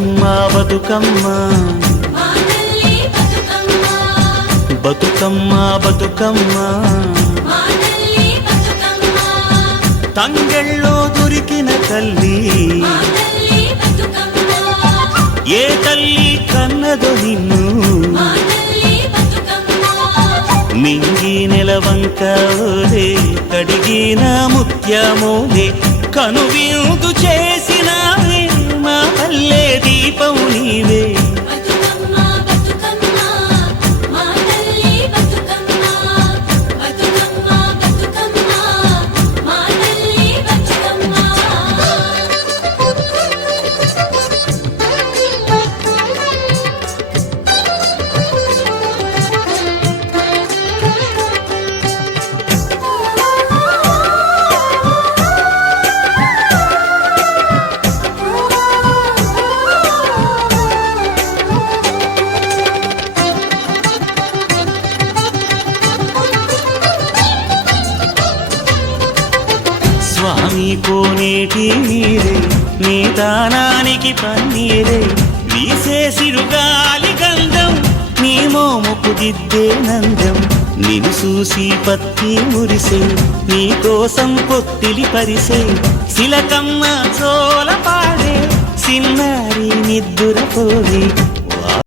బతుకమ్మ బతుకమ్మ బతుకమ్మ బతుకమ్మ తంగెళ్ళో దొరికిన తల్లి ఏ తల్లి కన్నదో నిన్ను మింగి నెలవంక ఓలే కడిగిన ముత్యమోలే కనువిందు చేసినావే మా పల్లె దీపం నీవే స్వామి కోనేటి నీరే నీ దానానికి పన్నీరే వీసే సిరుగాలి గంధం నీ మోముకు దిద్దే నందం నిన్ను చూసి పత్తి మురిసే నీ కోసం పొత్తిలి పరిసే శిలకమ్మ చోల పాడే సిన్నారి నిద్దుర పోవే